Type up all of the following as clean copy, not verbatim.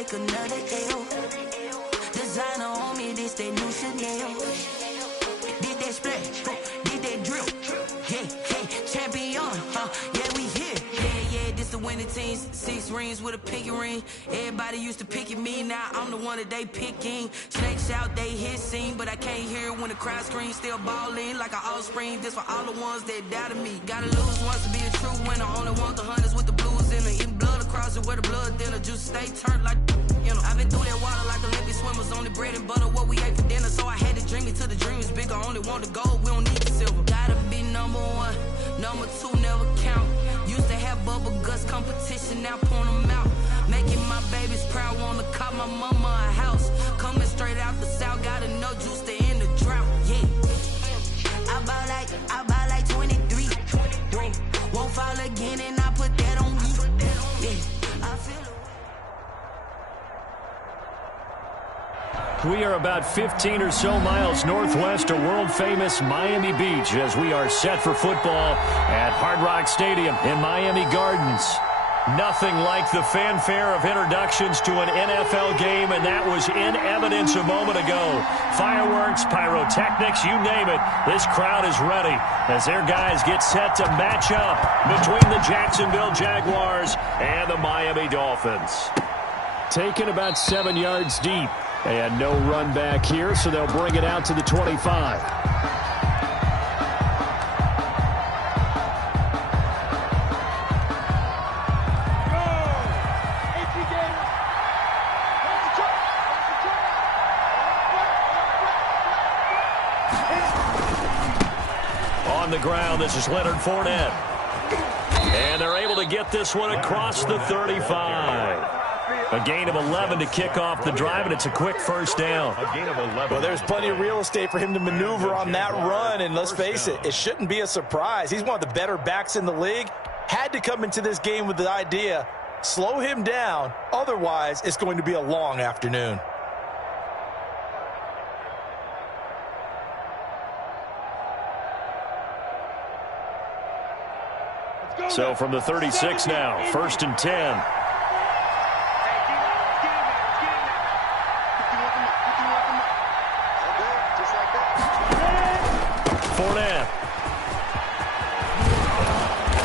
take another L. Designer on me, this that new Chanel. Did that splash, did that drip. Yeah, champion, yeah, we here. Yeah, this the winning teams. 6 rings with a pinky ring. Everybody used to pick at me, now I'm the one that they picking. Snakes out, they hit scene, but I can't hear it when the crowd screams. Still balling like an offspring. This for all the ones that doubted me. Gotta lose once to be a true winner. Only want the hunters with the blues in it. Eating blood across it where the blood thinner. Juice stay turned like, you know. I've been through that water like Olympic swimmers. Only bread and butter what we ate for dinner. So I had to dream it till the dream is bigger. Only want the gold, we don't need the silver. Gotta be number 1, number 2 never count. Used to have bubble guts competition, now point them out. Making my babies proud, wanna call my mama a house. Coming straight out the south, gotta know juice to end the drought. Yeah, I bought like 23. Whoa, won't fall again, and I put that on me. Yeah, I feel it. We are about 15 or so miles northwest of world-famous Miami Beach as we are set for football at Hard Rock Stadium in Miami Gardens. Nothing like the fanfare of introductions to an NFL game, and that was in evidence a moment ago. Fireworks, pyrotechnics, you name it. This crowd is ready as their guys get set to match up between the Jacksonville Jaguars and the Miami Dolphins. Taken about 7 yards deep. And no run back here, so they'll bring it out to the 25. On the ground, this is Leonard Fournette. And they're able to get this one across the 35. A gain of 11 to kick off the drive, and it's a quick first down. A gain of 11. Well, there's plenty of real estate for him to maneuver on that run, and let's face it, it shouldn't be a surprise. He's one of the better backs in the league. Had to come into this game with the idea, slow him down, otherwise it's going to be a long afternoon. So from the 36 now, 1st and 10. Fournette.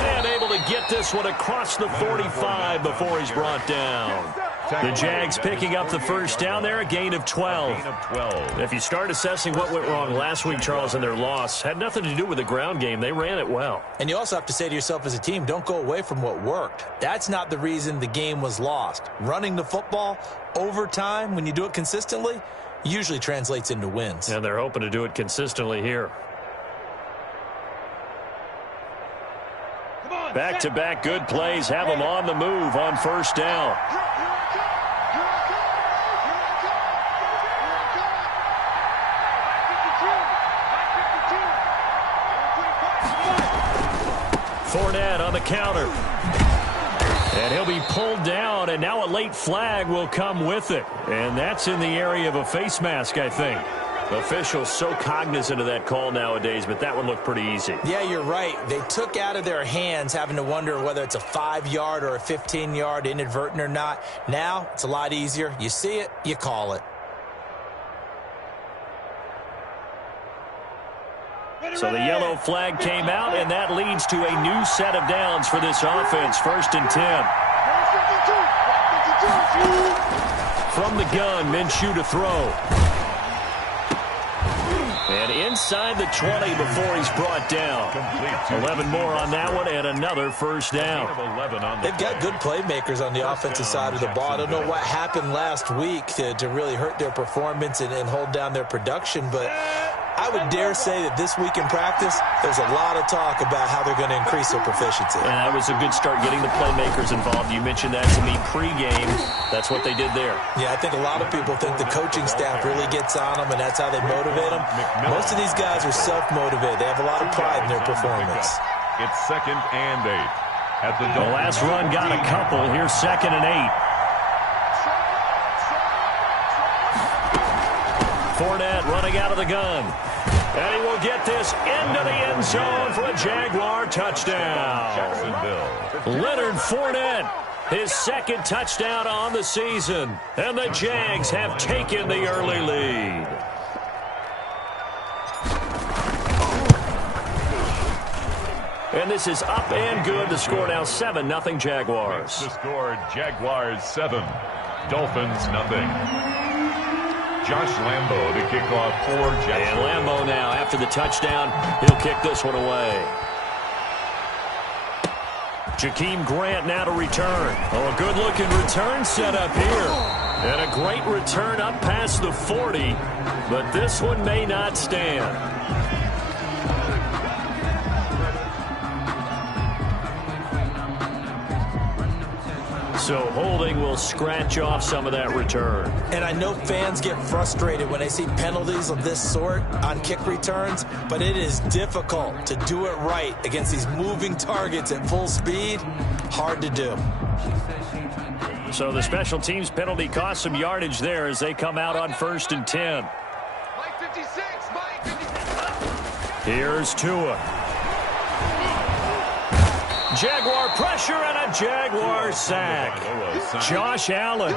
And able to get this one across the 45 before he's brought down. The Jags picking up the first down there, a gain of 12. If you start assessing what went wrong last week, Charles, in their loss, had nothing to do with the ground game. They ran it well. And you also have to say to yourself as a team, don't go away from what worked. That's not the reason the game was lost. Running the football over time, when you do it consistently, usually translates into wins. And they're hoping to do it consistently here. Back-to-back good plays have them on the move on first down. Fournette on the counter. And he'll be pulled down, and now a late flag will come with it. And that's in the area of a face mask, I think. Officials so cognizant of that call nowadays, but that one looked pretty easy. Yeah, you're right. They took out of their hands having to wonder whether it's a 5-yard or a 15-yard inadvertent or not. Now, it's a lot easier. You see it, you call it. So the yellow flag came out, and that leads to a new set of downs for this offense. 1st and 10. From the gun, Minshew to throw. And inside the 20 before he's brought down. 11 more on that one, and another first down. They've got good playmakers on the offensive side of the ball. I don't know what happened last week to really hurt their performance and hold down their production, but I would dare say that this week in practice, there's a lot of talk about how they're going to increase their proficiency. And that was a good start, getting the playmakers involved. You mentioned that to me pregame. That's what they did there. Yeah, I think a lot of people think the coaching staff really gets on them, and that's how they motivate them. Most of these guys are self-motivated. They have a lot of pride in their performance. It's 2nd and 8. At the last run got a couple. Here's 2nd and 8. Fournette running out of the gun. And he will get this into the end zone for a Jaguar touchdown. Leonard Fournette His second touchdown on the season. And the Jags have taken the early lead. And this is up and good. The score now 7-0 Jaguars. The score, Jaguars 7, Dolphins 0. Josh Lambo to kick off for Jags. And Lambo now, after the touchdown, he'll kick this one away. Jakeem Grant now to return. Oh, a good-looking return set up here. And a great return up past the 40, but this one may not stand. So holding will scratch off some of that return. And I know fans get frustrated when they see penalties of this sort on kick returns, but it is difficult to do it right against these moving targets at full speed. Hard to do. So the special teams penalty cost some yardage there as they come out on 1st and 10. Mike 56, Mike 56. Here's Tua. Jaguar pressure and a Jaguar sack. Josh Allen,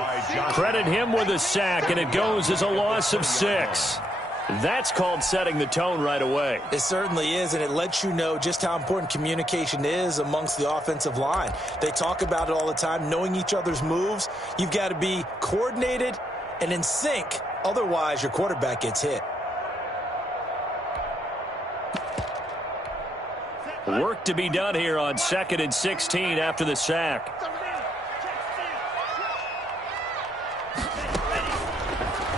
credit him with a sack, and it goes as a loss of 6. That's called setting the tone right away. It certainly is, and it lets you know just how important communication is amongst the offensive line. They talk about it all the time, knowing each other's moves. You've got to be coordinated and in sync. Otherwise, your quarterback gets hit. Work to be done here on 2nd and 16 after the sack.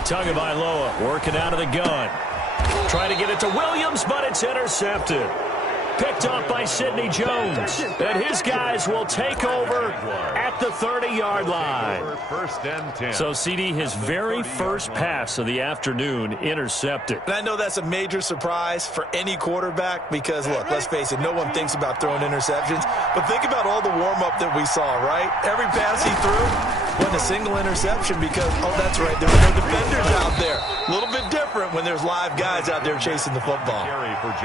Tagovailoa working out of the gun. Trying to get it to Williams, but it's intercepted. Picked off by Sidney Jones. And his guys will take over at the 30-yard line. 1st and 10. So, CD, his very first pass of the afternoon intercepted. And I know that's a major surprise for any quarterback because, look, let's face it, no one thinks about throwing interceptions. But think about all the warm-up that we saw, right? Every pass he threw wasn't a single interception because, oh, that's right, there were no defenders out there. A little bit different when there's live guys out there chasing the football.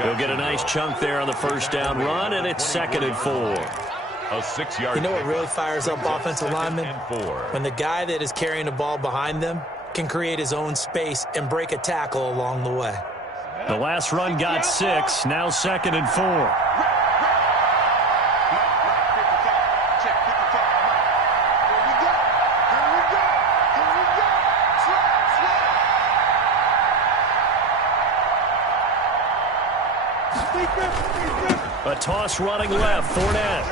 He'll get a nice chunk there on the first down run, and it's 2nd and 4. A 6-yard. You know what really fires up offensive linemen? When the guy that is carrying the ball behind them can create his own space and break a tackle along the way. The last run got 6, now 2nd and 4. A toss running left, Fournette.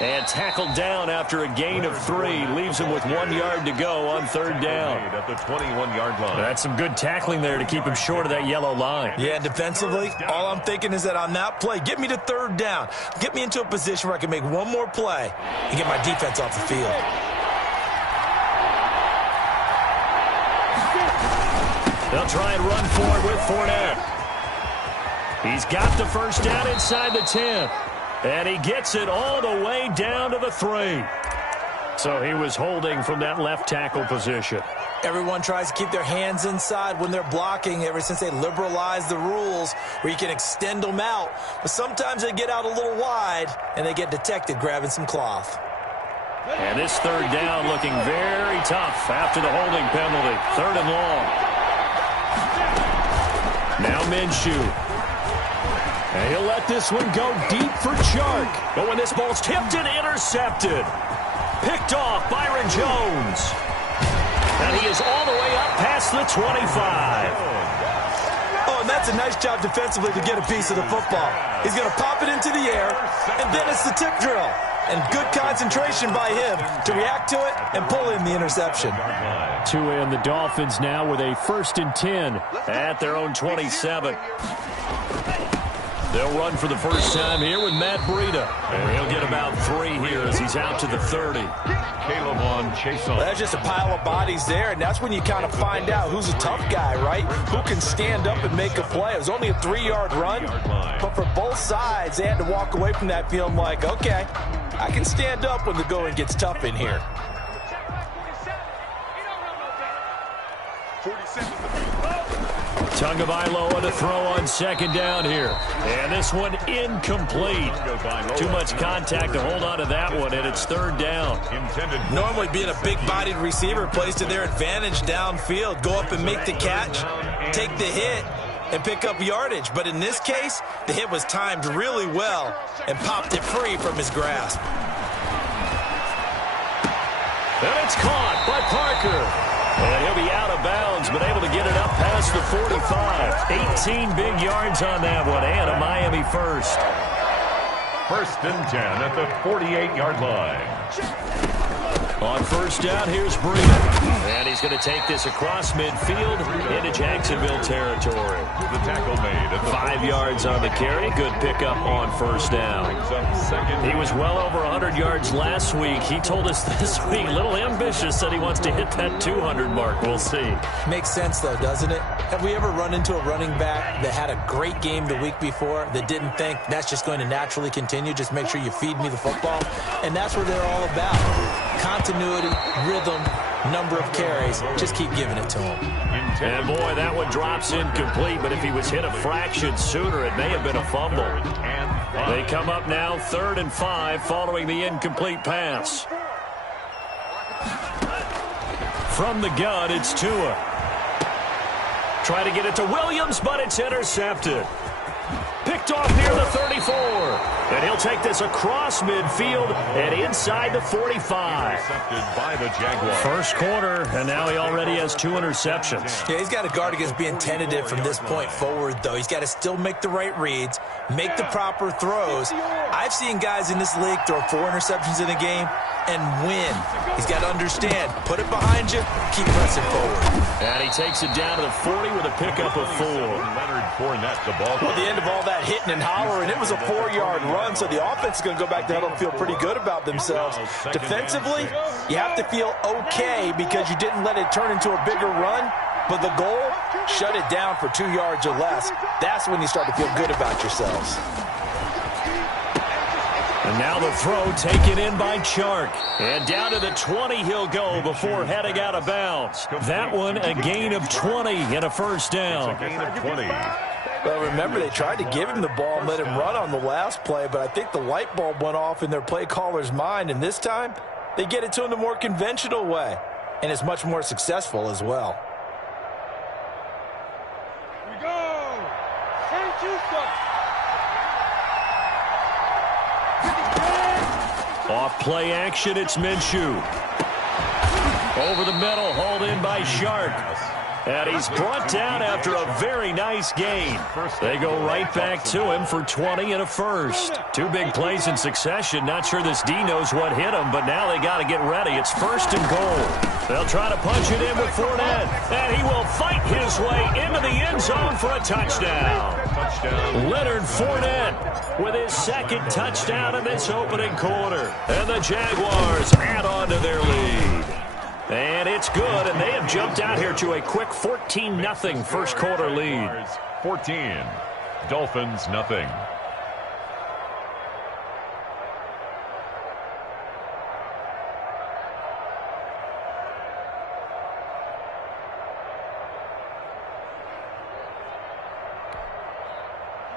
And tackled down after a gain of 3. Leaves him with 1 yard to go on 3rd down. At the 21-yard line. That's some good tackling there to keep him short of that yellow line. Yeah, and defensively, all I'm thinking is that on that play, get me to 3rd down. Get me into a position where I can make one more play and get my defense off the field. They'll try and run forward with Fournette. He's got the first down inside the 10. And he gets it all the way down to the 3. So he was holding from that left tackle position. Everyone tries to keep their hands inside when they're blocking ever since they liberalized the rules where you can extend them out. But sometimes they get out a little wide and they get detected grabbing some cloth. And this 3rd down looking very tough after the holding penalty. 3rd and long. Now Minshew. And he'll let this one go deep for Chark. But when this ball's tipped and intercepted. Picked off Byron Jones. And he is all the way up past the 25. Oh, and that's a nice job defensively to get a piece of the football. He's going to pop it into the air, and then it's the tip drill. And good concentration by him to react to it and pull in the interception. Tua and the Dolphins now with a 1st and 10 at their own 27. They'll run for the first time here with Matt Breida. And he'll get about 3 here as he's out to the 30. Caleb on Chase on. Well, that's just a pile of bodies there, and that's when you kind of find out who's a tough guy, right? Who can stand up and make a play. It was only a 3-yard run, but for both sides, they had to walk away from that feeling like, okay, I can stand up when the going gets tough in here. Tagovailoa to throw on second down here. And this one incomplete. Too much contact to hold on to that one, and it's third down. Normally being a big-bodied receiver plays to their advantage downfield. Go up and make the catch, take the hit, and pick up yardage. But in this case, the hit was timed really well and popped it free from his grasp. And it's caught by Parker. And he'll be out of bounds, but able to get it up past the 45. 18 big yards on that one, and a Miami first. 1st and 10 at the 48-yard line. On first down, here's Breida. And he's going to take this across midfield into Jacksonville territory. The tackle made at 5 yards on the carry. Good pickup on first down. He was well over 100 yards last week. He told us this week, a little ambitious, said he wants to hit that 200 mark. We'll see. Makes sense, though, doesn't it? Have we ever run into a running back that had a great game the week before that didn't think that's just going to naturally continue? Just make sure you feed me the football. And that's what they're all about. Continuity, rhythm, number of carries. Just keep giving it to him. And, boy, that one drops incomplete, but if he was hit a fraction sooner, it may have been a fumble. They come up now 3rd and 5 following the incomplete pass. From the gun, it's Tua. Try to get it to Williams, but it's intercepted. Picked off near the 34. And he'll take this across midfield and inside the 45. Intercepted by the Jaguars. First quarter, and now he already has 2 interceptions. Yeah, he's got to guard against being tentative from this point forward, though. He's got to still make the right reads, make the proper throws. I've seen guys in this league throw 4 interceptions in a game and win. He's got to understand, put it behind you, keep pressing forward. And he takes it down to the 40 with a pickup of 4. Leonard Fournette, the ball. Well, at the end of all that hitting and hollering, it was a 4-yard run, so the offense is going to go back to huddle and feel pretty good about themselves. Defensively, you have to feel okay because you didn't let it turn into a bigger run, but the goal, shut it down for 2 yards or less. That's when you start to feel good about yourselves. And now the throw taken in by Chark. And down to the 20 he'll go before heading out of bounds. That one a gain of 20 and a first down. A gain of 20. Well, remember, they tried to give him the ball and let him run on the last play, but I think the light bulb went off in their play caller's mind, and this time they get it to him the more conventional way, and it's much more successful as well. Here we go. San Francisco. Off play action, it's Minshew. Over the middle, hauled in by Shark. And he's brought down after a very nice gain. They go right back to him for 20 and a first. 2 big plays in succession. Not sure this D knows what hit him, but now they got to get ready. It's 1st and goal. They'll try to punch it in with Fournette. And he will fight his way into the end zone for a touchdown. Leonard Fournette with his 2nd touchdown in this opening quarter. And the Jaguars add on to their lead. And it's good, and they have jumped out here to a quick 14-0 first quarter lead. 14. Dolphins, nothing.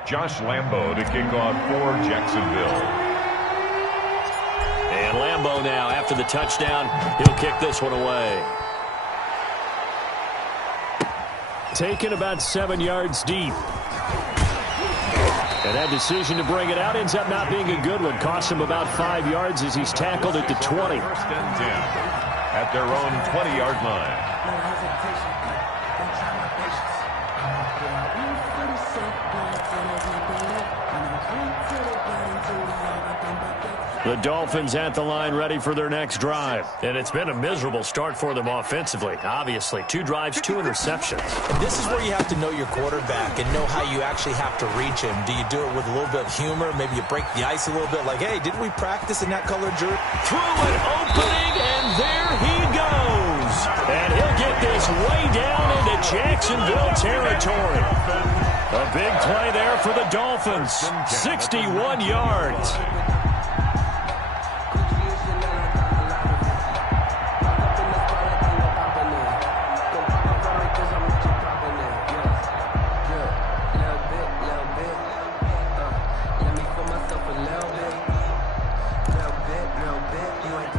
Josh Lambo to kick off for Jacksonville. And Lambo now, after the touchdown, he'll kick this one away. Taken about 7 yards deep. And that decision to bring it out ends up not being a good one. Costs him about 5 yards as he's tackled at the 20. 1st and 10 at their own 20-yard line. The Dolphins at the line ready for their next drive. And it's been a miserable start for them offensively. Obviously, 2 drives, 2 interceptions. And this is where you have to know your quarterback and know how you actually have to reach him. Do you do it with a little bit of humor? Maybe you break the ice a little bit like, hey, didn't we practice in that colored jersey? Through an opening, and there he goes. And he'll get this way down into Jacksonville territory. A big play there for the Dolphins. 61 yards.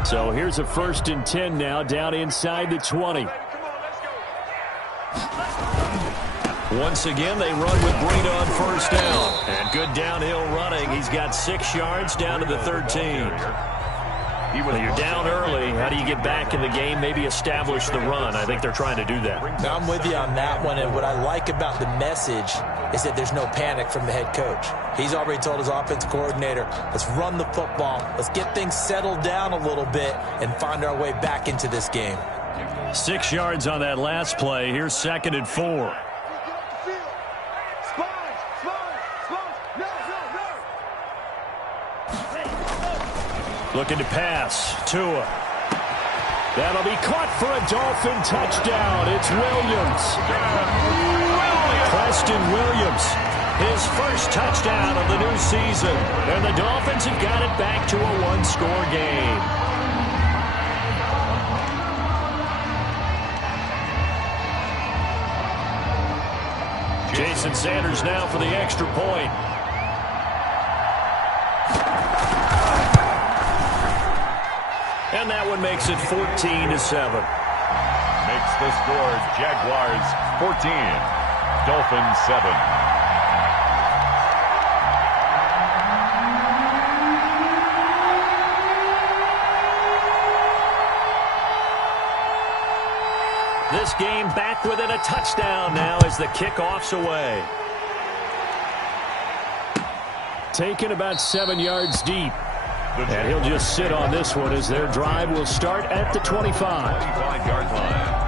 So here's a 1st and 10 now, down inside the 20. Once again, they run with Breida on 1st down. And good downhill running. He's got 6 yards down to the 13. When you're down early, how do you get back in the game, maybe establish the run? I think they're trying to do that. Now, I'm with you on that one, and what I like about the message is that there's no panic from the head coach. He's already told his offensive coordinator, let's run the football, let's get things settled down a little bit and find our way back into this game. 6 yards on that last play. Here's 2nd and 4. Looking to pass. Tua. That'll be caught for a Dolphin touchdown. It's Williams. Preston Williams. His first touchdown of the new season. And the Dolphins have got it back to a 1-score game. Jason Sanders now for the extra point. And that one makes it 14-7. Makes the score Jaguars 14, Dolphins 7. This game back within a touchdown now as the kickoff's away. Taken about 7 yards deep. And he'll just sit on this one as their drive will start at the 25. 25-yard line.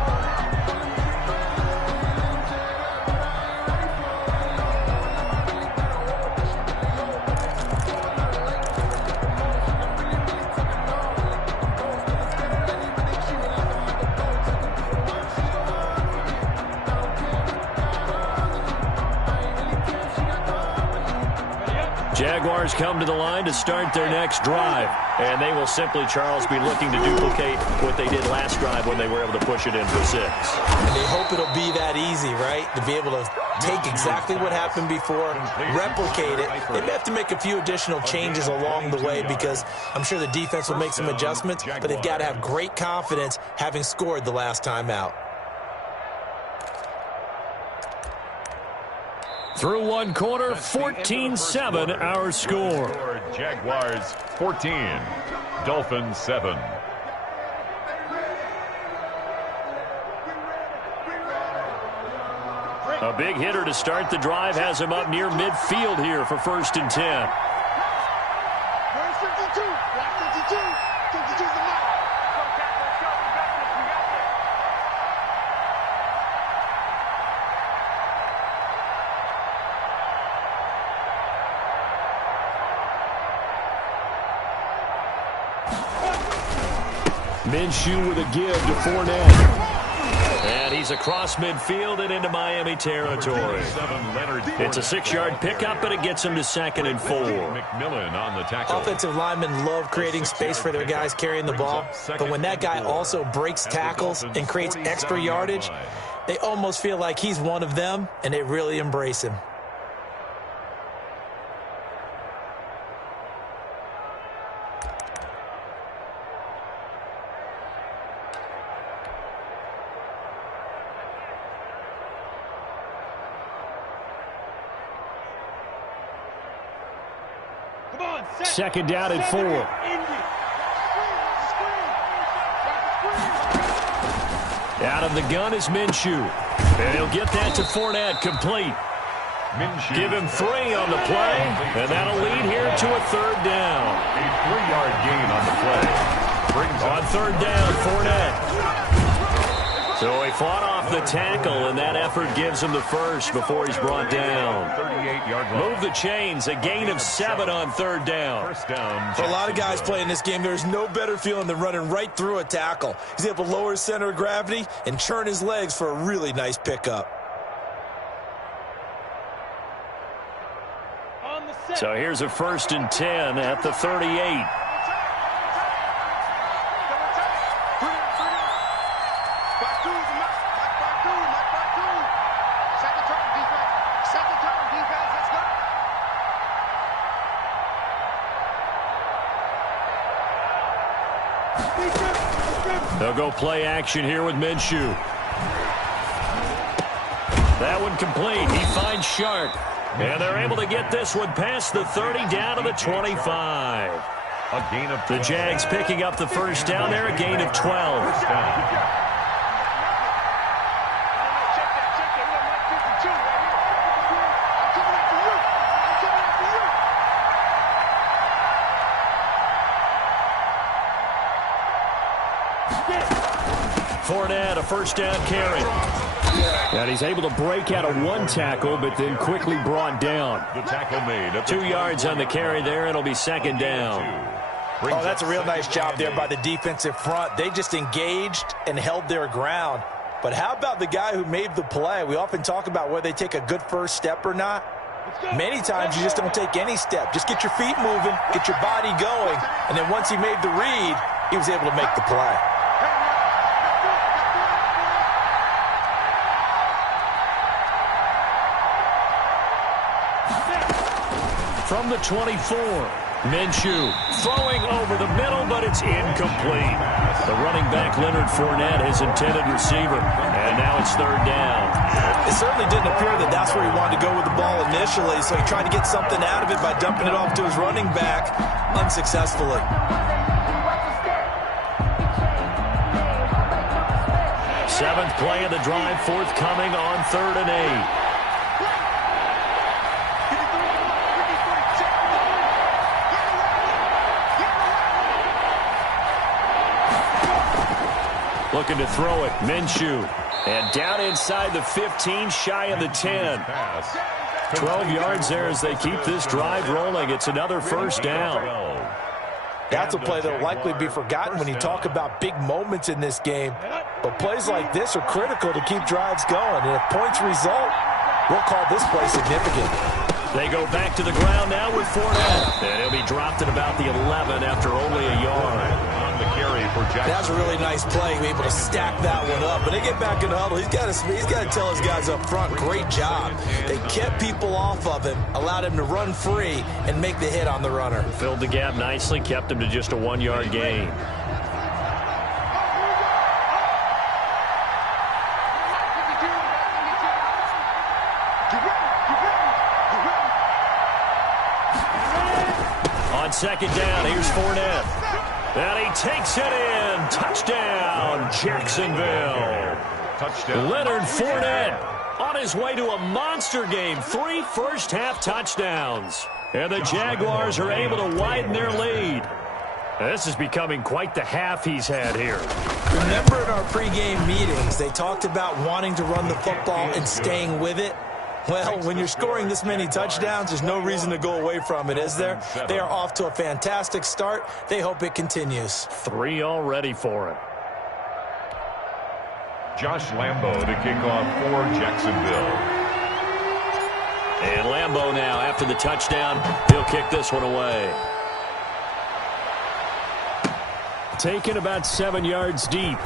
Jaguars come to the line to start their next drive. And they will simply, Charles, be looking to duplicate what they did last drive when they were able to push it in for 6. And they hope it'll be that easy, right? To be able to take exactly what happened before, replicate it. They may have to make a few additional changes along the way because I'm sure the defense will make some adjustments, but they've got to have great confidence having scored the last time out. Through one quarter, 14-7 our score. Jaguars 14, Dolphins 7. A big hitter to start the drive has him up near midfield here for 1st and 10. Minshew with a give to Fournette. And he's across midfield and into Miami territory. It's a 6-yard pickup, but it gets him to 2nd and 4. McMillan on the tackle. Offensive linemen love creating space for their guys carrying the ball, but when that guy also breaks tackles and creates extra yardage, they almost feel like he's one of them, and they really embrace him. Second down and 4. Out of the gun is Minshew. And he'll get that to Fournette, complete. Minshew. Give him 3 on the play, and that'll lead here to a 3rd down. A 3-yard gain on the play. Brings On 3rd down, Fournette. So he fought off the tackle, and that effort gives him the first before he's brought down. 38-yard line. Move the chains, a gain of 7 on 3rd down. First down. For a lot of guys playing this game, there's no better feeling than running right through a tackle. He's able to lower his center of gravity and churn his legs for a really nice pickup. So here's a 1st and 10 at the 38. They'll go play action here with Minshew. That one complete. He finds Sharp. And they're able to get this one past the 30 down to the 25. A gain of 12. The Jags picking up the first down there, a gain of 12. Fournette, a first down carry. And he's able to break out of one tackle, but then quickly brought down. The tackle made. 2 yards on the carry there. It'll be second down. Oh, that's a real nice job there by the defensive front. They just engaged and held their ground. But how about the guy who made the play? We often talk about whether they take a good first step or not. Many times you just don't take any step. Just get your feet moving, get your body going, and then once he made the read, he was able to make the play. From the 24, Minshew throwing over the middle, but it's incomplete. The running back, Leonard Fournette, his intended receiver, and now it's third down. It certainly didn't appear that that's where he wanted to go with the ball initially, so he tried to get something out of it by dumping it off to his running back unsuccessfully. Seventh play of the drive, forthcoming on 3rd and 8. Looking to throw it, Minshew. And down inside the 15, shy of the 10. 12 yards there as they keep this drive rolling. It's another first down. That's a play that will likely be forgotten when you talk about big moments in this game. But plays like this are critical to keep drives going. And if points result, we'll call this play significant. They go back to the ground now with Fournette. And he'll be dropped at about the 11 after only a yard. That's a really nice play, able to stack that one up. But they get back in the huddle. He's got to tell his guys up front, great job. They kept people off of him, allowed him to run free, and make the hit on the runner. Filled the gap nicely, kept him to just a 1-yard gain. On second down, here's Fournette. And he takes it in. Touchdown, Jacksonville. Touchdown. Leonard Fournette on his way to a monster game. 3 first-half touchdowns. And the Jaguars are able to widen their lead. This is becoming quite the half he's had here. Remember in our pregame meetings, they talked about wanting to run the football and staying with it. Well, when you're scoring this many touchdowns, there's no reason to go away from it, is there? They are off to a fantastic start. They hope it continues. 3 already for him. Josh Lambo to kick off for Jacksonville. And Lambo now, after the touchdown, he'll kick this one away. Taken about 7 yards deep.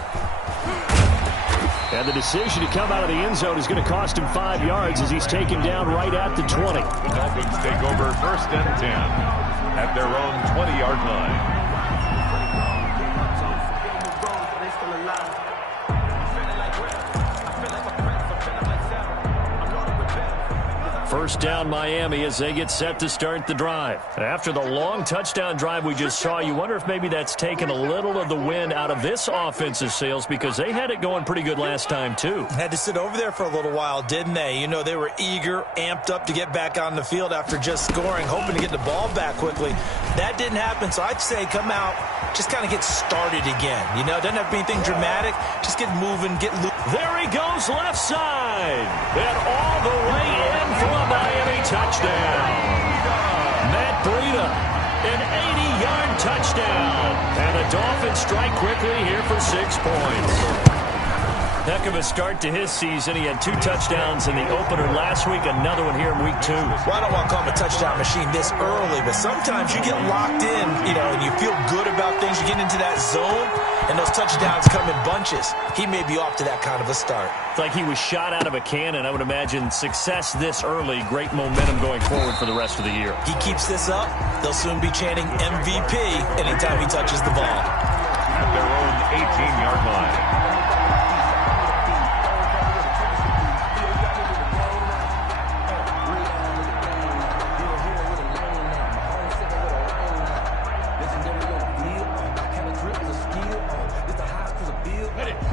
And the decision to come out of the end zone is going to cost him 5 yards as he's taken down right at the 20. The Dolphins take over 1st and 10 at their own 20-yard line. First down Miami as they get set to start the drive. After the long touchdown drive we just saw, you wonder if maybe that's taken a little of the wind out of this offensive sails because they had it going pretty good last time too. Had to sit over there for a little while, didn't they? You know, they were eager, amped up to get back on the field after just scoring, hoping to get the ball back quickly. That didn't happen, so I'd say come out, just kind of get started again. You know, it doesn't have to be anything dramatic. Just get moving, get loose. There he goes left side. And all the way in for a Miami touchdown. Matt Breida, an 80-yard touchdown. And the Dolphins strike quickly here for 6 points. Heck of a start to his season. He had 2 touchdowns in the opener last week, another one here in week 2. Well, I don't want to call him a touchdown machine this early, but sometimes you get locked in, you know, and you feel good about things. You get into that zone, and those touchdowns come in bunches. He may be off to that kind of a start. It's like he was shot out of a cannon. I would imagine success this early, great momentum going forward for the rest of the year. He keeps this up, they'll soon be chanting MVP anytime he touches the ball. 18-yard line.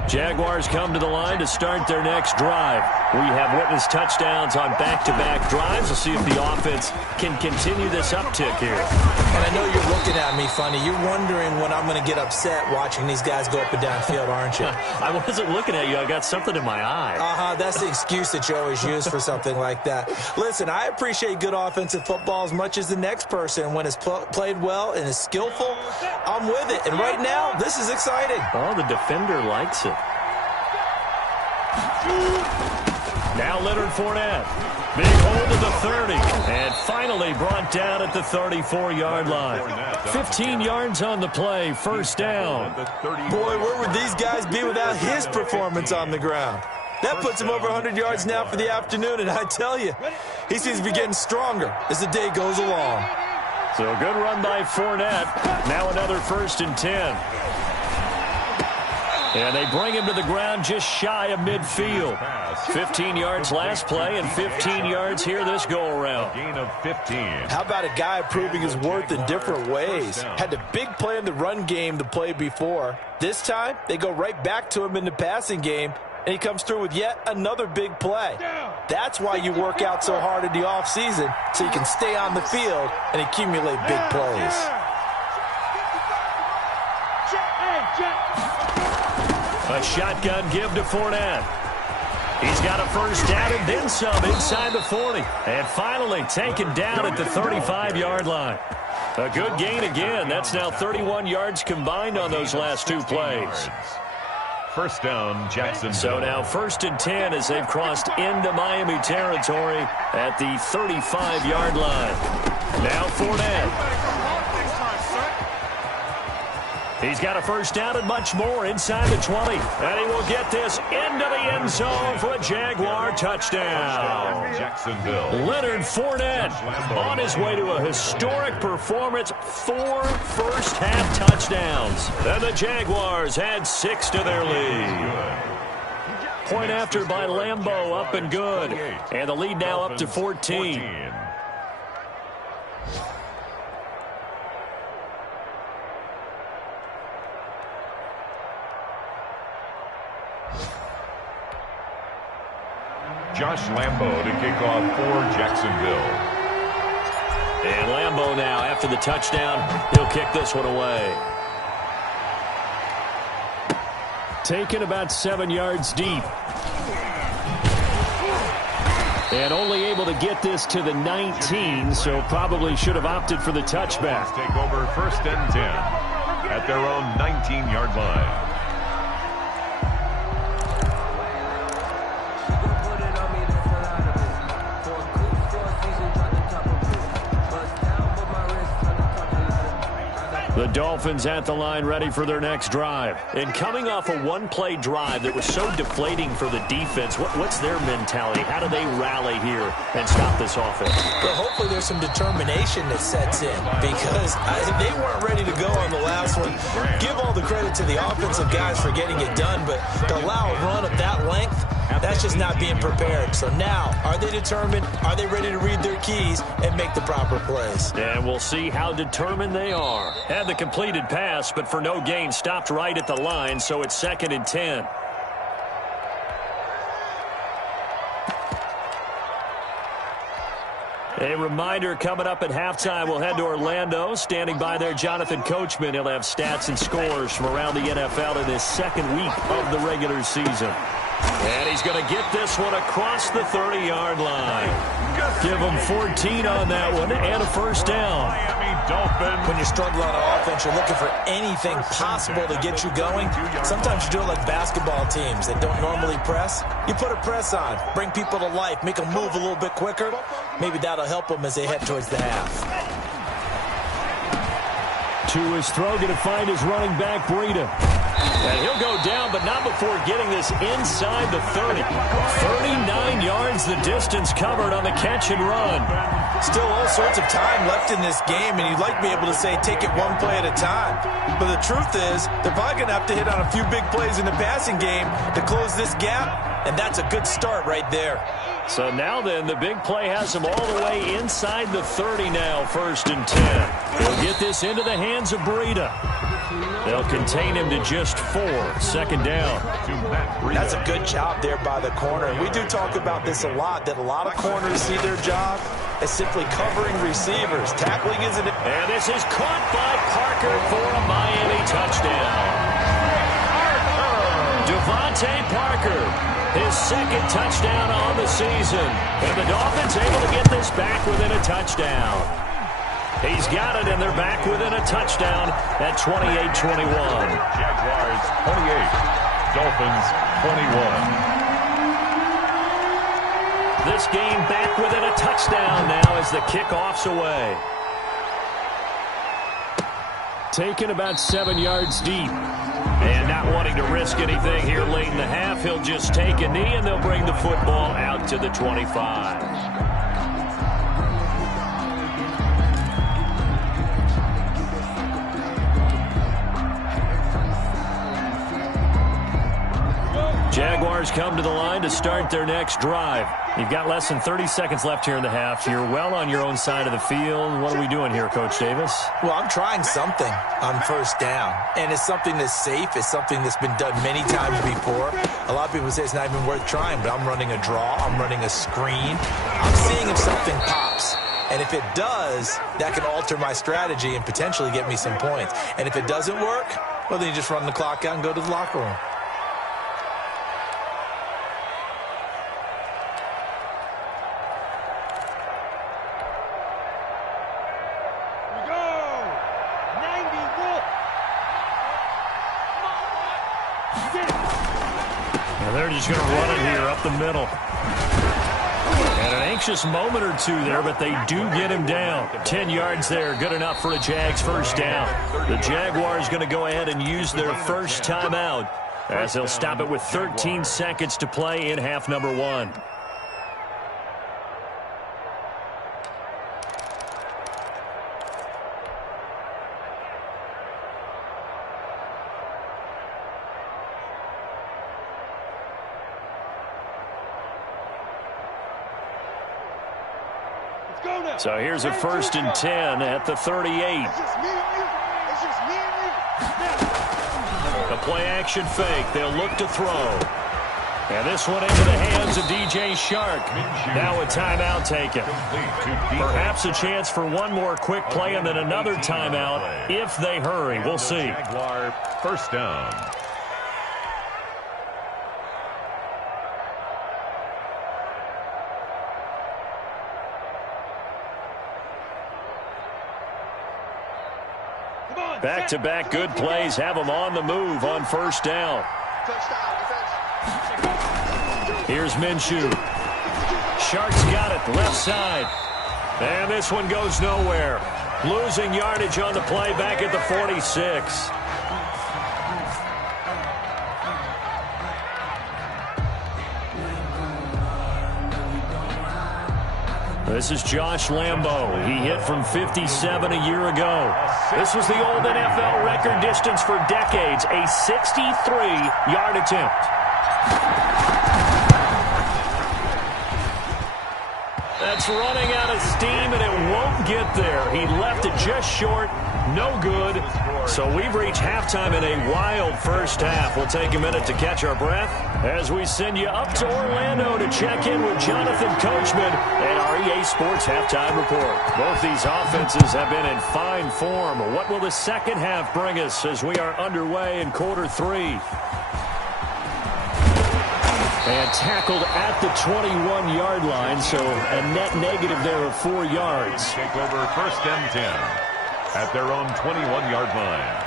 Jaguars come to the line to start their next drive. We have witnessed touchdowns on back-to-back drives. We'll see if the offense can continue this uptick here. And I know you're looking at me funny. You're wondering when I'm going to get upset watching these guys go up and down field, aren't you? I wasn't looking at you. I got something in my eye. That's the excuse that you always use for something like that. Listen, I appreciate good offensive football as much as the next person. When it's played well and is skillful, I'm with it. And right now, this is exciting. Oh, the defender likes it. Now Leonard Fournette. Big hold of the 30. And finally brought down at the 34-yard line. 15 yards on the play. First down. Boy, where would these guys be without his performance on the ground? That puts him over 100 yards now for the afternoon. And I tell you, he seems to be getting stronger as the day goes along. So a good run by Fournette. Now another 1st and 10. And they bring him to the ground just shy of midfield. 15 yards last play and 15 yards here this go-around. Gain of 15. How about a guy proving his worth in different ways? Had a big play in the run game to play before. This time, they go right back to him in the passing game, and he comes through with yet another big play. That's why you work out so hard in the offseason, so you can stay on the field and accumulate big plays. A shotgun give to Fournette. He's got a first down and then some inside the 40. And finally taken down at the 35-yard line. A good gain again. That's now 31 yards combined on those last two plays. First down, Jacksonville. So now 1st and 10 as they've crossed into Miami territory at the 35-yard line. Now Fournette. He's got a first down and much more inside the 20. And he will get this into the end zone for a Jaguar touchdown. Jacksonville. Leonard Fournette on his way to a historic performance. 4 first-half touchdowns. And the Jaguars add 6 to their lead. Point after by Lambeau, up and good. And the lead now up to 14. Josh Lambeau to kick off for Jacksonville. And Lambeau now, after the touchdown, he'll kick this one away. Taken about 7 yards deep. And only able to get this to the 19, so probably should have opted for the touchback. Take over 1st and 10 at their own 19-yard line. The Dolphins at the line ready for their next drive. And coming off a one-play drive that was so deflating for the defense, what's their mentality? How do they rally here and stop this offense? Well, hopefully there's some determination that sets in because they weren't ready to go on the last one. Give all the credit to the offensive guys for getting it done, but to allow a run of that length, that's just not being prepared. So now, are they determined? Are they ready to read their keys and make the proper plays? And we'll see how determined they are. Had the completed pass, but for no gain, stopped right at the line, so it's 2nd and 10. A reminder coming up at halftime, we'll head to Orlando. Standing by there, Jonathan Coachman. He'll have stats and scores from around the NFL in this 2nd week of the regular season. And he's going to get this one across the 30-yard line. Give him 14 on that one and a first down. When you're struggling on offense, you're looking for anything possible to get you going. Sometimes you do it like basketball teams that don't normally press. You put a press on, bring people to life, make them move a little bit quicker. Maybe that'll help them as they head towards the half. To his throw, going to find his running back, Breida. And he'll go down, but not before getting this inside the 30. 39 yards the distance covered on the catch and run. Still all sorts of time left in this game, and you'd like to be able to say take it one play at a time. But the truth is, they're probably going to have to hit on a few big plays in the passing game to close this gap, and that's a good start right there. So now then, the big play has them all the way inside the 30 now, 1st and 10. They'll get this into the hands of Breida. They'll contain him to just 4, 2nd down. That's a good job there by the corner. We do talk about this a lot, that a lot of corners see their job as simply covering receivers. Tackling isn't it. And this is caught by Parker for a Miami touchdown. Devontae Parker, his 2nd touchdown on the season. And the Dolphins able to get this back within a touchdown. He's got it, and they're back within a touchdown at 28-21. Jaguars 28, Dolphins 21. This game back within a touchdown now as the kickoff's away. Taken about 7 yards deep. And not wanting to risk anything here late in the half, he'll just take a knee, and they'll bring the football out to the 25. Jaguars come to the line to start their next drive. You've got less than 30 seconds left here in the half. You're well on your own side of the field. What are we doing here, Coach Davis? Well, I'm trying something on 1st down, and it's something that's safe. It's something that's been done many times before. A lot of people say it's not even worth trying, but I'm running a draw. I'm running a screen. I'm seeing if something pops. And if it does, that can alter my strategy and potentially get me some points. And if it doesn't work, well, then you just run the clock out and go to the locker room. They're just going to run it here up the middle. And an anxious moment or two there, but they do get him down. 10 yards there, good enough for a Jags 1st down. The Jaguars going to go ahead and use their first timeout as they'll stop it with 13 seconds to play in half number 1. So here's a 1st and 10 at the 38. A play-action fake. They'll look to throw. And this one into the hands of DJ Shark. Now a timeout taken. Perhaps a chance for one more quick play and then another timeout if they hurry. We'll see. Jaguar 1st down. Back-to-back good plays have them on the move on 1st down. Here's Minshew. Shark's got it, left side. And this one goes nowhere. Losing yardage on the play back at the 46. This is Josh Lambo. He hit from 57 a year ago. This was the old NFL record distance for decades, a 63-yard attempt. That's running out of steam, and it won't get there. He left it just short. No good. So we've reached halftime in a wild 1st half. We'll take a minute to catch our breath as we send you up to Orlando to check in with Jonathan Coachman and our EA Sports Halftime Report. Both these offenses have been in fine form. What will the 2nd half bring us as we are underway in quarter 3? And tackled at the 21-yard line, so a net negative there of 4 yards. Take over 1st and 10 at their own 21-yard line.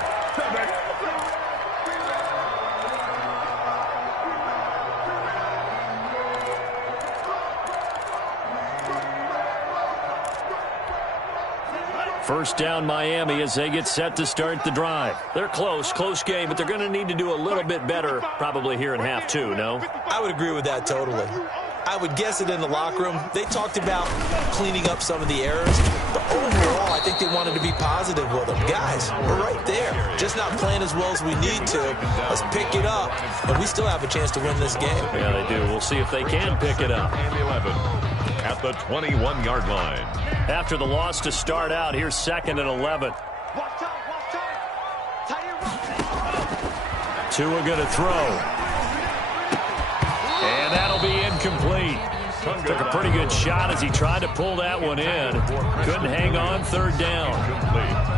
First down Miami as they get set to start the drive. They're close game, but they're going to need to do a little bit better probably here in half 2, no? I would agree with that totally. I would guess it in the locker room. They talked about cleaning up some of the errors, but overall, I think they wanted to be positive with them. Guys, we're right there. Just not playing as well as we need to. Let's pick it up, and we still have a chance to win this game. Yeah, they do. We'll see if they can pick it up. And 11 at the 21-yard line. After the loss to start out, here's 2nd and 11. Tua going to throw. And that'll be incomplete. Took a pretty good shot as he tried to pull that one in. Couldn't hang on, 3rd down.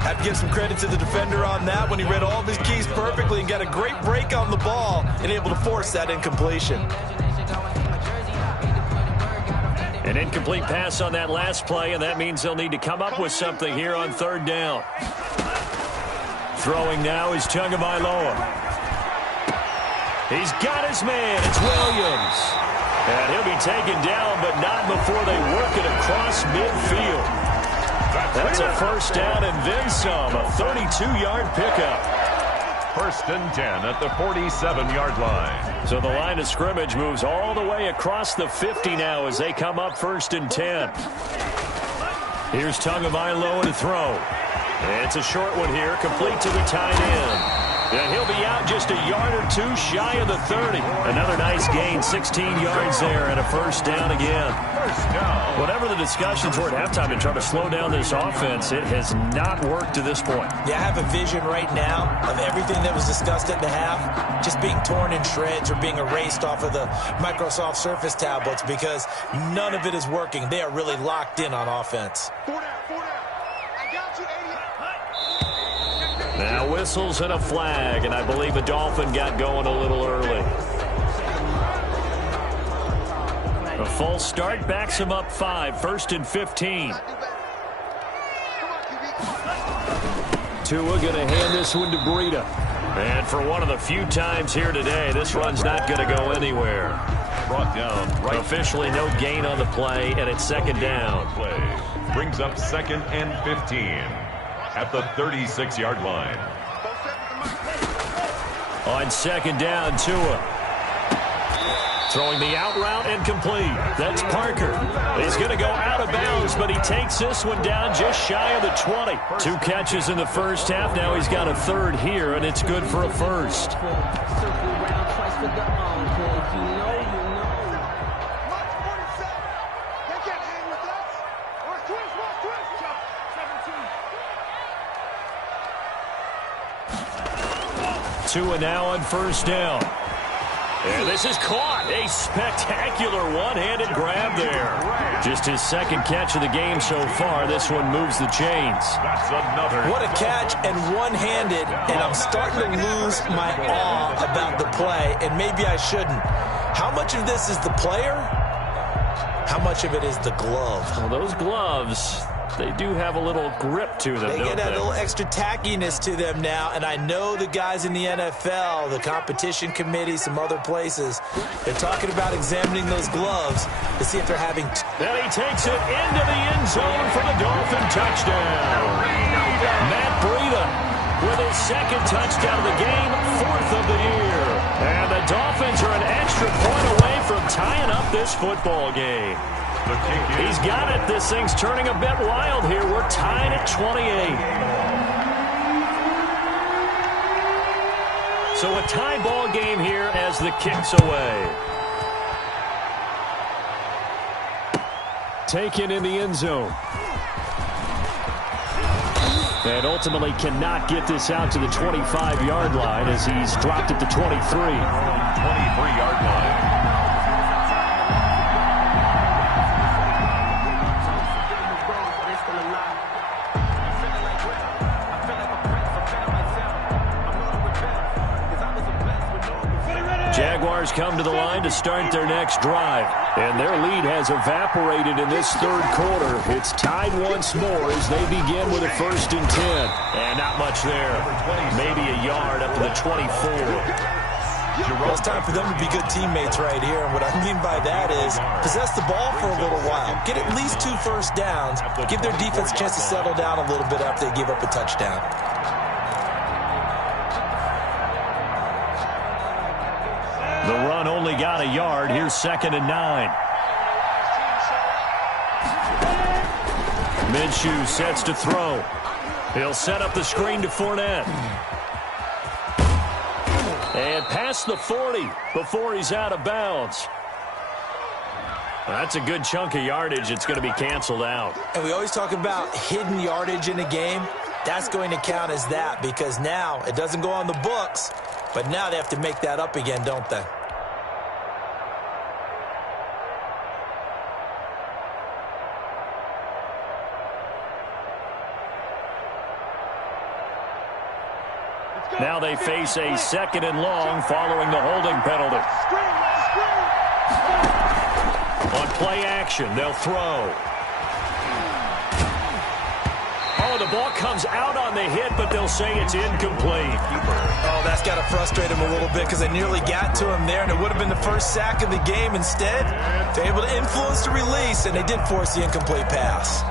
Have to give some credit to the defender on that when he read all of his keys perfectly and got a great break on the ball and able to force that incompletion. An incomplete pass on that last play, and that means they'll need to come up with something here on 3rd down. Throwing now is Tagovailoa. He's got his man. It's Williams. And he'll be taken down, but not before they work it across midfield. That's a 1st down and then some. A 32-yard pickup. 1st and 10 at the 47-yard line. So the line of scrimmage moves all the way across the 50 now as they come up 1st and 10. Here's Tagovailoa to throw. It's a short one here, complete to the tight end. And he'll be out just a yard or two shy of the 30. Another nice gain, 16 yards there, and a 1st down again. Whatever the discussions were at halftime to try to slow down this offense, it has not worked to this point. Yeah, I have a vision right now of everything that was discussed at the half just being torn in shreds or being erased off of the Microsoft Surface tablets because none of it is working. They are really locked in on offense. Now whistles and a flag, and I believe a Dolphin got going a little early. A false start backs him up 5, 1st and 15. Tua going to hand this one to Breida. And for one of the few times here today, this run's not going to go anywhere. Brought down right. Officially no gain on the play, and it's 2nd down. Play brings up 2nd and 15. At the 36-yard line. On 2nd down, Tua. Throwing the out route and complete. That's Parker. He's going to go out of bounds, but he takes this one down just shy of the 20. 2 catches in the 1st half. Now he's got a 3rd here, and it's good for a 1st. Tua now on 1st down. And this is caught. A spectacular one-handed grab there. Just his 2nd catch of the game so far. This one moves the chains. That's another. What a catch and one-handed, and I'm starting to lose my awe about the play, and maybe I shouldn't. How much of this is the player? How much of it is the glove? Well, those gloves, they do have a little grip to them, They get a little extra tackiness to them now, and I know the guys in the NFL, the competition committee, some other places, they're talking about examining those gloves to see if they're having... Then he takes it into the end zone for the Dolphin touchdown. Matt Breida with his 2nd touchdown of the game, 4th of the year. And the Dolphins are an extra point away from tying up this football game. He's got it. This thing's turning a bit wild here. We're tied at 28. So a tie ball game here as the kick's away. Taken in the end zone. And ultimately cannot get this out to the 25-yard line as he's dropped at the 23. 23-yard line. Jaguars come to the line to start their next drive. And their lead has evaporated in this 3rd quarter. It's tied once more as they begin with a 1st and 10. And not much there. Maybe a yard up to the 24. Well, it's time for them to be good teammates right here. And what I mean by that is possess the ball for a little while. Get at least 2 1st downs. Give their defense a chance to settle down a little bit after they give up a touchdown. The run only got a yard. Here's 2nd and 9. Minshew sets to throw. He'll set up the screen to Fournette. And past the 40 before he's out of bounds. That's a good chunk of yardage. It's going to be canceled out. And we always talk about hidden yardage in a game. That's going to count as that because now it doesn't go on the books, but now they have to make that up again, don't they? Now they face a 2nd and long following the holding penalty. On play action, they'll throw. Oh, the ball comes out on the hit, but they'll say it's incomplete. Oh, that's got to frustrate him a little bit because they nearly got to him there, and it would have been the first sack of the game. Instead, they're able to influence the release, and they did force the incomplete pass.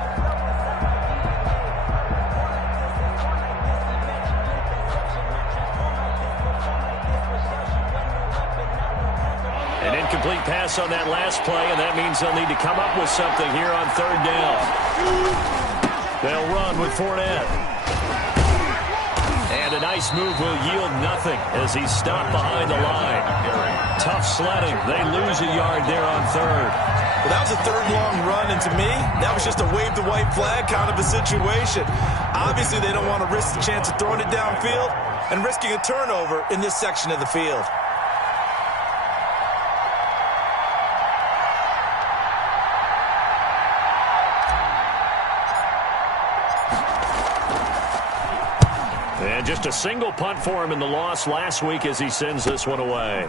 An incomplete pass on that last play, and that means they'll need to come up with something here on 3rd down. They'll run with Fournette. And a nice move will yield nothing as he's stopped behind the line. Tough sledding. They lose a yard there on 3rd. Well, that was a 3rd long run, and to me, that was just a wave the white flag kind of a situation. Obviously, they don't want to risk the chance of throwing it downfield and risking a turnover in this section of the field. And just a single punt for him in the loss last week as he sends this one away.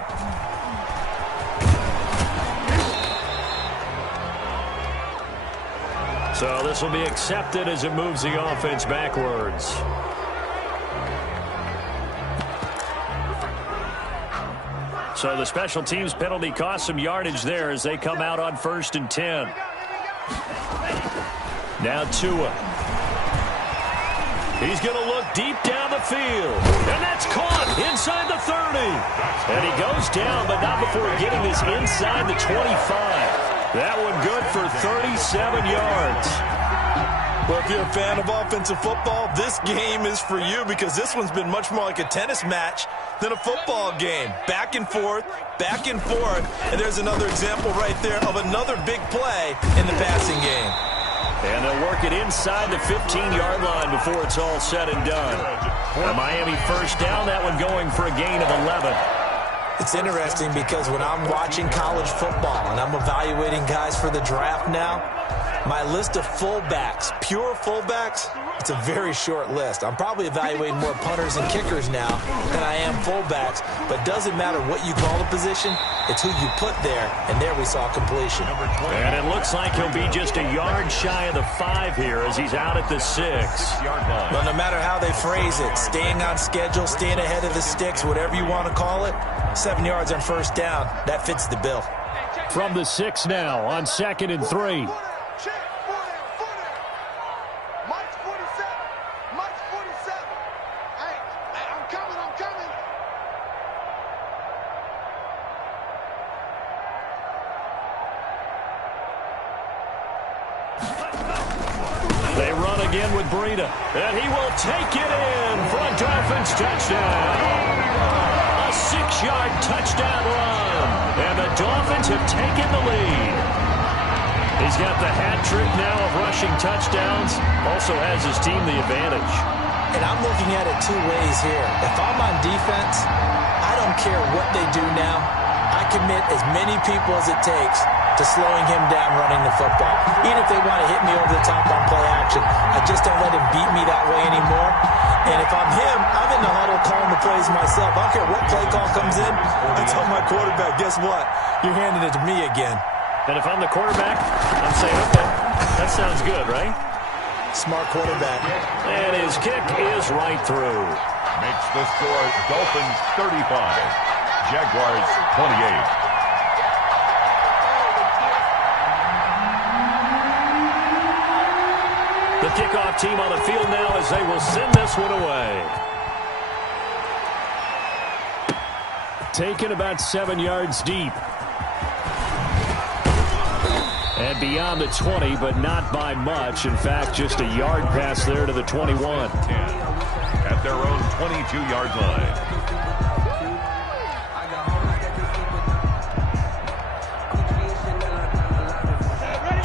So this will be accepted as it moves the offense backwards. So the special teams penalty cost some yardage there as they come out on 1st and 10. Now Tua. He's going to look deep down the field. And that's caught inside the 30. And he goes down, but not before getting this inside the 25. That one good for 37 yards. Well, if you're a fan of offensive football, this game is for you because this one's been much more like a tennis match than a football game. Back and forth, and there's another example right there of another big play in the passing game. And they'll work it inside the 15-yard line before it's all said and done. A Miami 1st down, that one going for a gain of 11. It's interesting because when I'm watching college football and I'm evaluating guys for the draft now, my list of fullbacks, pure fullbacks, it's a very short list. I'm probably evaluating more punters and kickers now than I am fullbacks, but it doesn't matter what you call the position, it's who you put there, and there we saw completion. And it looks like he'll be just a yard shy of the 5 here as he's out at the 6. Well, no matter how they phrase it, staying on schedule, staying ahead of the sticks, whatever you want to call it, 7 yards on 1st down, that fits the bill. From the 6 now on 2nd and 3. They run again with Breida, and he will take it in for a Dolphins touchdown. A 6-yard touchdown run, and the Dolphins have taken the lead. He's got the hat trick now of rushing touchdowns, also has his team the advantage. And I'm looking at it 2 ways here. If I'm on defense, I don't care what they do now. I commit as many people as it takes to slowing him down running the football. Even if they want to hit me over the top on play action, I just don't let him beat me that way anymore. And if I'm him, I'm in the huddle calling the plays myself. I don't care what play call comes in. I tell my quarterback, guess what? You're handing it to me again. And if I'm the quarterback, I'm saying, okay, that sounds good, right? Smart quarterback. And his kick is right through. Makes the score Dolphins 35, Jaguars 28. The kickoff team on the field now as they will send this one away. Taken about 7 yards deep. And beyond the 20, but not by much. In fact, just a yard pass there to the 21. At their own 22-yard line.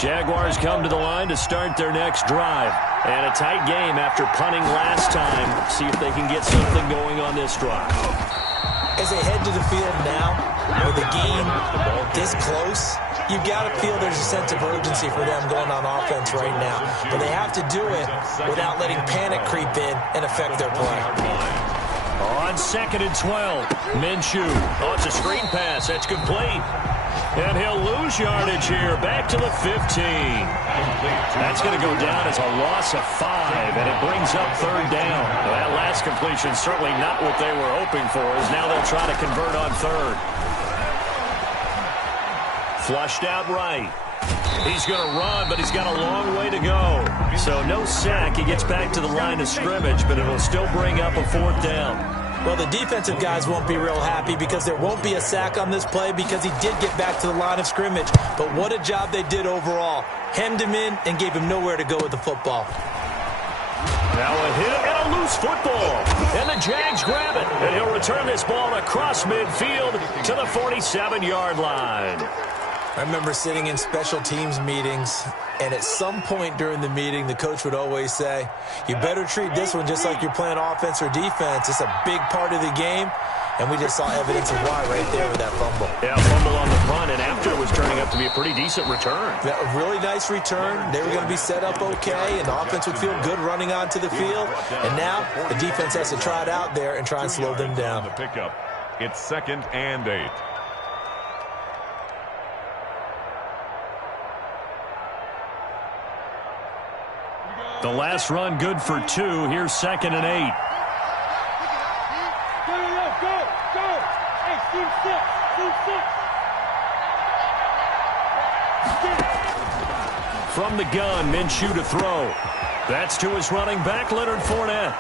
Jaguars come to the line to start their next drive. And a tight game after punting last time. See if they can get something going on this drive. As they head to the field now, with the game this close, you've got to feel there's a sense of urgency for them going on offense right now. But they have to do it without letting panic creep in and affect their play. On 2nd and 12, Minshew. Oh, it's a screen pass. That's complete. And he'll lose yardage here. Back to the 15. That's going to go down as a loss of 5, and it brings up 3rd down. Well, that last completion certainly not what they were hoping for, as now they'll try to convert on 3rd. Flushed out right. He's going to run, but he's got a long way to go. So no sack. He gets back to the line of scrimmage, but it'll still bring up a 4th down. Well, the defensive guys won't be real happy because there won't be a sack on this play because he did get back to the line of scrimmage. But what a job they did overall. Hemmed him in and gave him nowhere to go with the football. Now a hit and a loose football. And the Jags grab it. And he'll return this ball across midfield to the 47-yard line. I remember sitting in special teams meetings, and at some point during the meeting, the coach would always say, you better treat this one just like you're playing offense or defense. It's a big part of the game, and we just saw evidence of why right there with that fumble. Yeah, fumble on the punt, and after it was turning up to be a pretty decent return. Yeah, a really nice return. They were going to be set up okay, and the offense would feel good running onto the field. And now the defense has to try it out there and try and slow them down. The pickup. It's 2nd and 8. The last run good for 2. Here's 2nd and 8. Go. Hey, team 6. From the gun, Minshew to throw. That's to his running back, Leonard Fournette.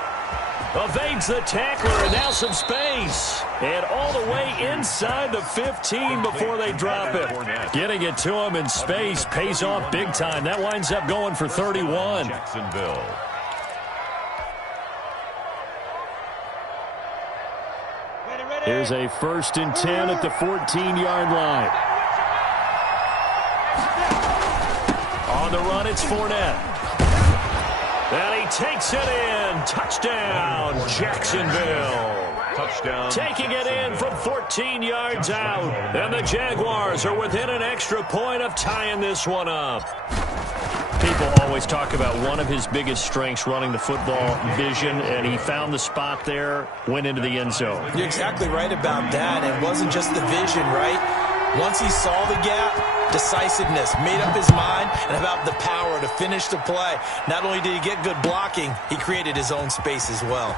Evades the tackler, and now some space. And all the way inside the 15 before they drop it. Getting it to him in space pays off big time. That winds up going for 31. Jacksonville. Here's a 1st and 10 at the 14-yard line. On the run, it's Fournette. And he takes it in. Touchdown, Jacksonville. Touchdown. Taking it in from 14 yards out. And the Jaguars are within an extra point of tying this one up. People always talk about one of his biggest strengths running the football, vision, and he found the spot there, went into the end zone. You're exactly right about that. It wasn't just the vision, right? Once he saw the gap, decisiveness, made up his mind, and about the power to finish the play. Not only did he get good blocking, he created his own space as well.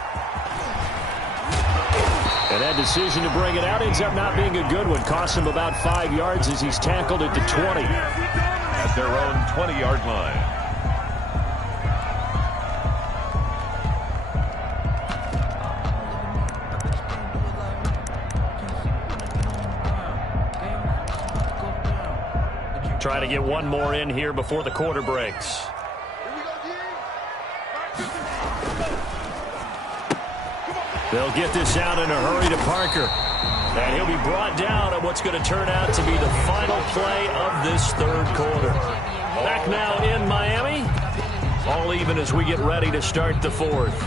And that decision to bring it out ends up not being a good one. Cost him about 5 yards as he's tackled at the 20. At their own 20-yard line. Try to get one more in here before the quarter breaks. They'll get this out in a hurry to Parker. And he'll be brought down on what's going to turn out to be the final play of this 3rd quarter. Back now in Miami. All even as we get ready to start the 4th.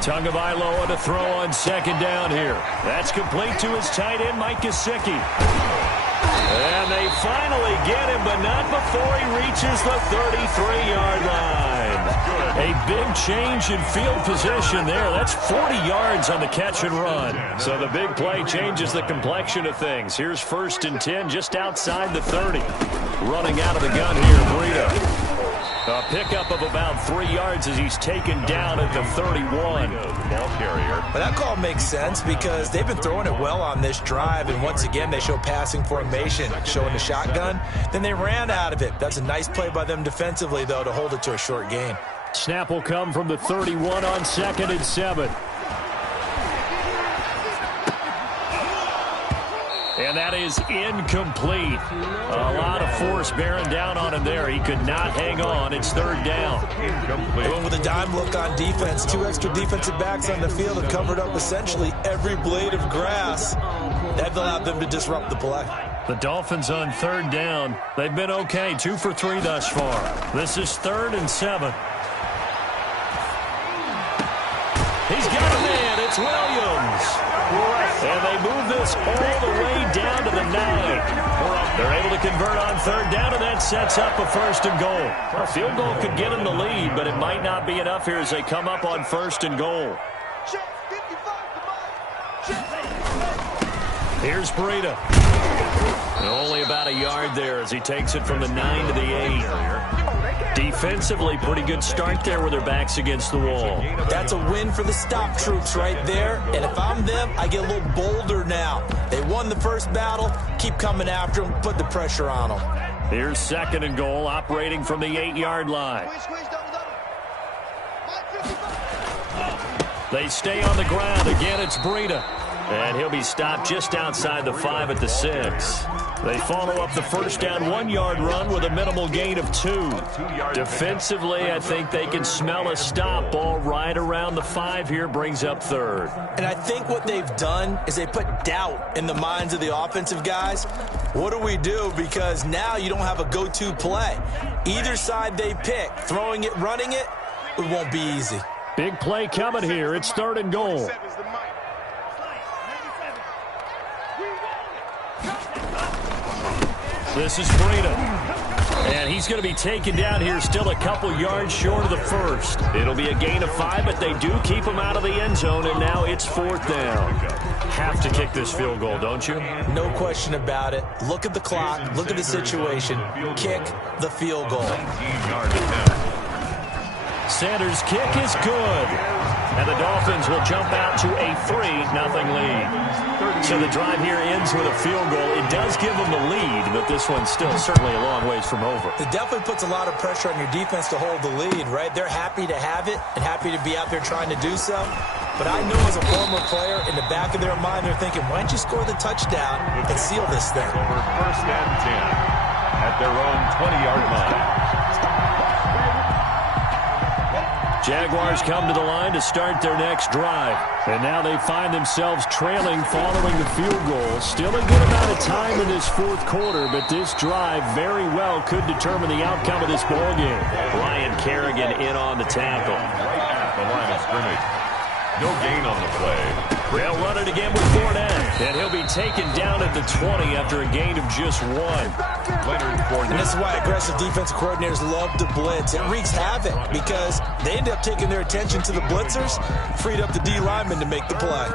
Tagovailoa to throw on 2nd down here. That's complete to his tight end, Mike Gesicki. And they finally get him, but not before he reaches the 33-yard line. A big change in field position there. That's 40 yards on the catch and run. So the big play changes the complexion of things. Here's 1st and 10 just outside the 30. Running out of the gun here, Breida. A pickup of about 3 yards as he's taken down at the 31. Ball carrier. But that call makes sense because they've been throwing it well on this drive, and once again they show passing formation, showing the shotgun. Then they ran out of it. That's a nice play by them defensively, though, to hold it to a short gain. Snap will come from the 31 on 2nd and 7. And that is incomplete. A lot of force bearing down on him there. He could not hang on. It's 3rd down. Incomplete. Going with a dime look on defense. 2 extra defensive backs on the field and covered up essentially every blade of grass. That allowed them to disrupt the play. The Dolphins on 3rd down. They've been okay. 2 for 3 thus far. This is 3rd and 7. He's got a man. It's Williams. And they move this all the way down to the 9. They're able to convert on 3rd down, and that sets up a 1st and goal. A field goal could get them the lead, but it might not be enough here as they come up on 1st and goal. Here's Breida. And only about a yard there as he takes it from the 9 to the 8. Defensively, pretty good start there with their backs against the wall. That's a win for the stop troops right there. And if I'm them, I get a little bolder now. They won the first battle. Keep coming after them. Put the pressure on them. Here's 2nd and goal, operating from the 8-yard line. They stay on the ground. Again, it's Breida. And he'll be stopped just outside the 5 at the 6. They follow up the first down 1-yard run with a minimal gain of 2. Defensively, I think they can smell a stop. Ball right around the 5 here, brings up 3rd. And I think what they've done is they put doubt in the minds of the offensive guys. What do we do? Because now you don't have a go-to play. Either side they pick, throwing it, running it, it won't be easy. Big play coming here. It's 3rd and goal. This is Breida. And he's going to be taken down here still a couple yards short of the 1st. It'll be a gain of 5, but they do keep him out of the end zone, and now it's 4th down. Have to kick this field goal, don't you? No question about it. Look at the clock. Look at the situation. Kick the field goal. 19-yard attempt. Sanders' kick is good. And the Dolphins will jump out to a 3-0 lead. So the drive here ends with a field goal. It does give them the lead, but this one's still certainly a long ways from over. It definitely puts a lot of pressure on your defense to hold the lead, right? They're happy to have it and happy to be out there trying to do so. But I know as a former player, in the back of their mind, they're thinking, why don't you score the touchdown and seal this thing? Over 1st and 10 at their own 20-yard line. Jaguars come to the line to start their next drive. And now they find themselves trailing following the field goal. Still a good amount of time in this 4th quarter, but this drive very well could determine the outcome of this ballgame. Ryan Kerrigan in on the tackle. Right at the line of scrimmage. No gain on the play. They'll run it again with Fournette. And he'll be taken down at the 20 after a gain of just 1. Leonard Fournette. And this is why aggressive defensive coordinators love to blitz. It wreaks havoc because they end up taking their attention to the blitzers, freed up the D lineman to make the play.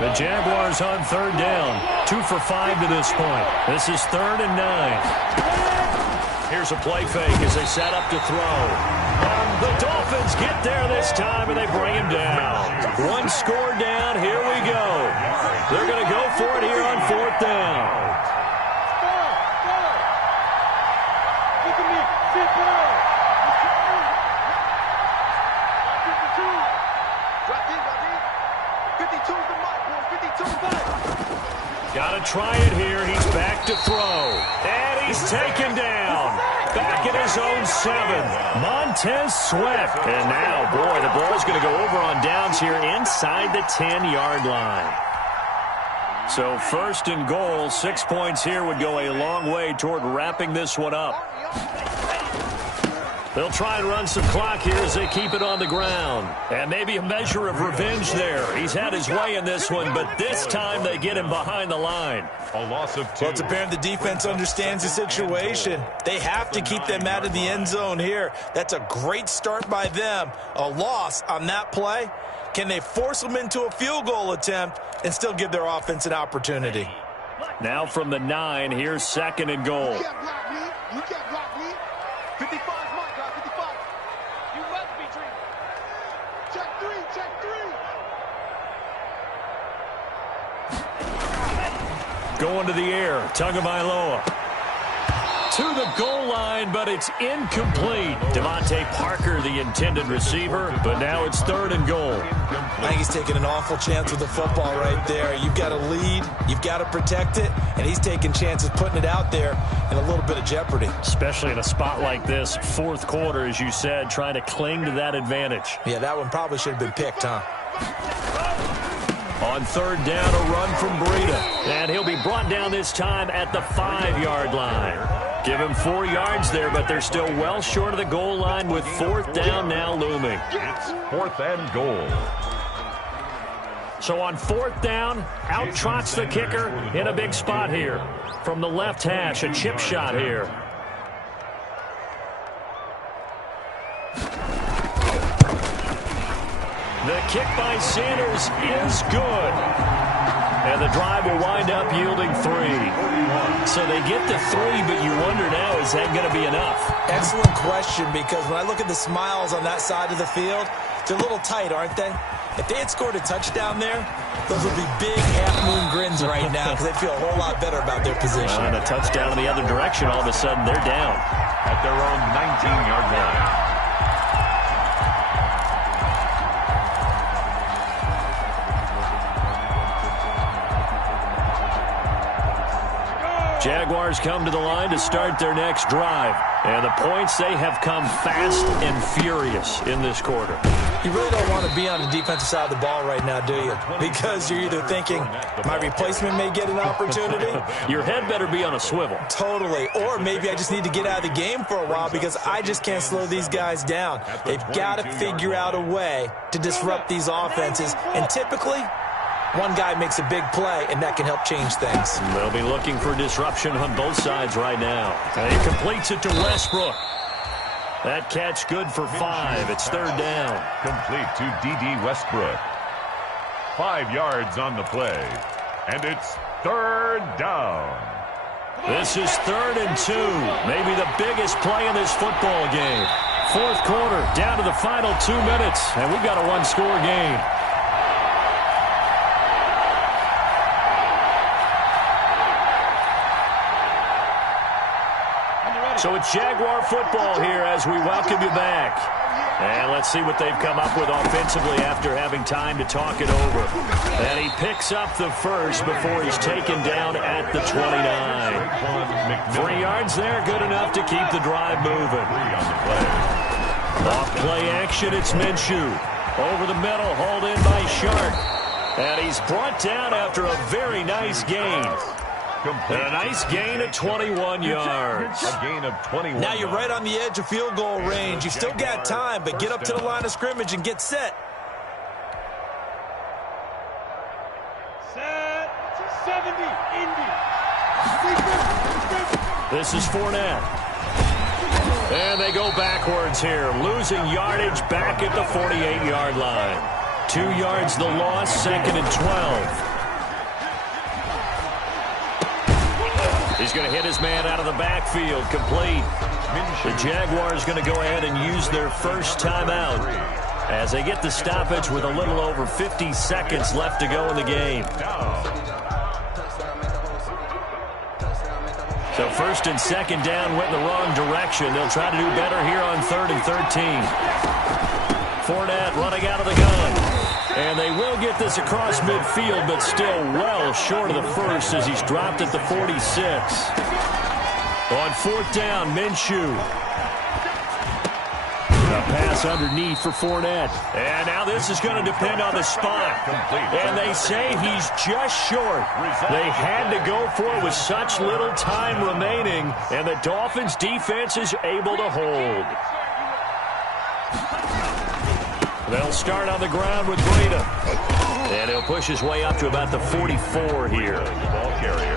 The Jaguars on 3rd down. 2 for 5 to this point. This is 3rd and 9. Here's a play fake as they set up to throw. The Dolphins get there this time, and they bring him down. 1 score down. Here we go. They're going to go for it here on 4th down. Look at me. Sit down. Drop in. 52 the mic, boy. 52 back. Got to try it here. He's back to throw. And he's taken down. Back at his own 7. Montez Sweat. And now, boy, the ball's going to go over on downs here inside the 10-yard line. So 1st and goal, 6 points here would go a long way toward wrapping this one up. They'll try and run some clock here as they keep it on the ground. And maybe a measure of revenge there. He's had his way in this one, but this time they get him behind the line. A loss of 2. Well, it's apparent the defense understands the situation. They have to keep them out of the end zone here. That's a great start by them. A loss on that play. Can they force them into a field goal attempt and still give their offense an opportunity? Now from the 9, here's 2nd and goal. You can't block me. You can't block 55 is mine, guys. 55. You must be dreaming. Check three. Check three. Going to the air. Tagovailoa. To the goal line, but it's incomplete. Devontae Parker, the intended receiver, but now it's 3rd and goal. I think he's taking an awful chance with the football right there. You've got to lead, you've got to protect it, and he's taking chances putting it out there in a little bit of jeopardy. Especially in a spot like this, 4th quarter, as you said, trying to cling to that advantage. Yeah, that one probably should have been picked, huh? On 3rd down, a run from Breida. And he'll be brought down this time at the 5-yard line. Give him 4 yards there, but they're still well short of the goal line with 4th down now looming. It's 4th and goal. So on 4th down, out trots the kicker in a big spot here. From the left hash, a chip shot here. The kick by Sanders is good. And the drive will wind up yielding 3. So they get to 3, but you wonder now, is that going to be enough? Excellent question, because when I look at the smiles on that side of the field, they're a little tight, aren't they? If they had scored a touchdown there, those would be big half-moon grins right now because they feel a whole lot better about their position. And a touchdown in the other direction, all of a sudden they're down. At their own 19-yard line. Jaguars come to the line to start their next drive. And the points, they have come fast and furious in this quarter. You really don't want to be on the defensive side of the ball right now, do you? Because you're either thinking, my replacement may get an opportunity. Your head better be on a swivel. Totally. Or maybe I just need to get out of the game for a while because I just can't slow these guys down. They've got to figure out a way to disrupt these offenses. And typically, one guy makes a big play, and that can help change things. They'll be looking for disruption on both sides right now. And he completes it to Westbrook. That catch good for 5. It's 3rd down. Complete to D.D. Westbrook. 5 yards on the play. And it's 3rd down. This is 3rd and 2. Maybe the biggest play in this football game. 4th quarter, down to the final 2 minutes. And we've got a one-score game. So it's Jaguar football here as we welcome you back. And let's see what they've come up with offensively after having time to talk it over. And he picks up the first before he's taken down at the 29. 3 yards there, good enough to keep the drive moving. Off play action, it's Minshew. Over the middle, hauled in by Shark. And he's brought down after a very nice gain. And a nice gain of 21 yards. A gain of 21. Now you're right on the edge of field goal range. You still got time, but get up to the line of scrimmage and get set. Set. 70. Indy. This is Fournette. And they go backwards here, losing yardage back at the 48-yard line. 2 yards the loss, 2nd and 12. He's going to hit his man out of the backfield, complete. The Jaguars going to go ahead and use their first timeout as they get the stoppage with a little over 50 seconds left to go in the game. So 1st and 2nd down went in the wrong direction. They'll try to do better here on 3rd and 13. Fournette running out of the gun. And they will get this across midfield, but still well short of the first as he's dropped at the 46. On 4th down, Minshew. A pass underneath for Fournette. And now this is going to depend on the spot. And they say he's just short. They had to go for it with such little time remaining, and the Dolphins' defense is able to hold. They'll start on the ground with Breida. And he'll push his way up to about the 44 here.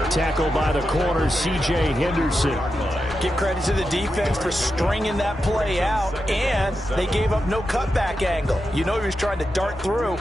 Tackled by the corner, C.J. Henderson. Give credit to the defense for stringing that play out, and they gave up no cutback angle. You know he was trying to dart through.